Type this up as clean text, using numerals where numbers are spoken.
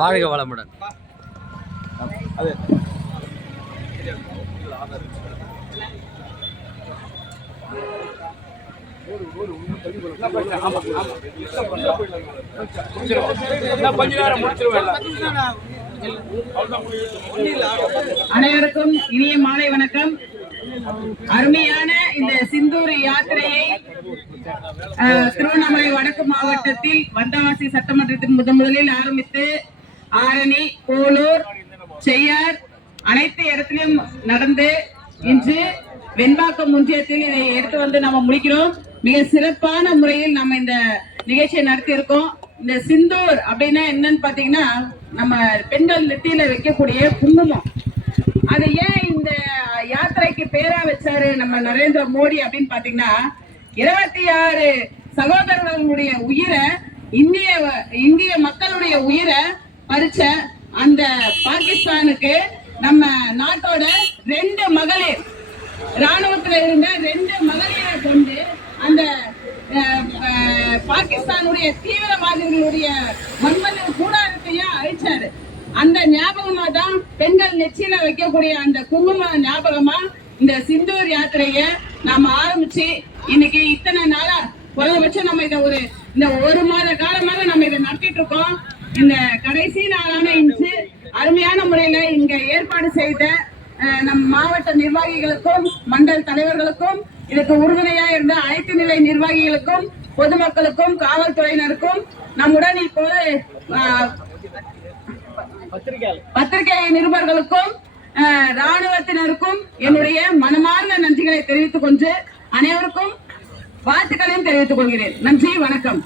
வாழ்க வளமுடன். அனைவருக்கும் இனிய மாலை வணக்கம். அருமையான இந்த சிந்தூர் யாத்திரையை திருவண்ணாமலை வடக்கு மாவட்டத்தில் வந்தவாசி சட்டமன்றத்தின் முதலில் ஆரம்பித்து ஆரணி, போலூர், செய்யார் அனைத்து இடத்திலும் நடந்து இன்று வெண்பாக்கம் ஒன்றியத்தில் இதை எடுத்து வந்து நம்ம முடிக்கிறோம். மிக சிறப்பான முறையில் நம்ம இந்த நிகழ்ச்சியை நடத்தி இருக்கோம். இந்த சிந்தூர் அப்படின்னா என்னன்னு பாத்தீங்கன்னா நம்ம பெண்கள் நெத்தியில வைக்கக்கூடிய குங்குமம். அது ஏன் இந்த யாத்திரைக்கு பேரா வச்சாரு நம்ம நரேந்திர மோடி அப்படின்னு பாத்தீங்கன்னா 26 சகோதரர்களுடைய உயிரை இந்திய மக்களுடைய உயிரை பறிச்ச அந்த பாகிஸ்தானுக்கு நம்ம நாட்டோட 2 மகளிர் ராணுவத்துல இருந்த 2 மகளிரை கொண்டு அந்த பாகிஸ்தானுடைய தீவிரவாதிகளுடைய மண்மணி கூடாரத்தையும் அழிச்சாரு. அந்த ஞாபகமா தான் பெண்கள் நெச்சியில வைக்கக்கூடிய அந்த குங்கும ஞாபகமா இந்த சிந்தூர் யாத்திரைய நாம ஆரம்பிச்சு இன்னைக்கு இத்தனை நாளா குறைந்தபட்சம் நம்ம இதை இந்த 1 மாத காலமாக நம்ம இதை நடத்திட்டு இருக்கோம். இந்த கடைசி நாளான இன்று அருமையான முறையில இங்க ஏற்பாடு செய்த நம் மாவட்ட நிர்வாகிகளுக்கும் மண்டல தலைவர்களுக்கும் இதுக்கு உறுதுணையா இருந்த அனைத்து நிலை நிர்வாகிகளுக்கும் பொதுமக்களுக்கும் காவல்துறையினருக்கும் நம்முடன் இப்போது பத்திரிகை நிருபர்களுக்கும் ராணுவத்தினருக்கும் என்னுடைய மனமார்ந்த நன்றிகளை தெரிவித்துக் கொண்டு அனைவருக்கும் வாழ்த்துக்களையும் தெரிவித்துக் கொள்கிறேன். நன்றி, வணக்கம்.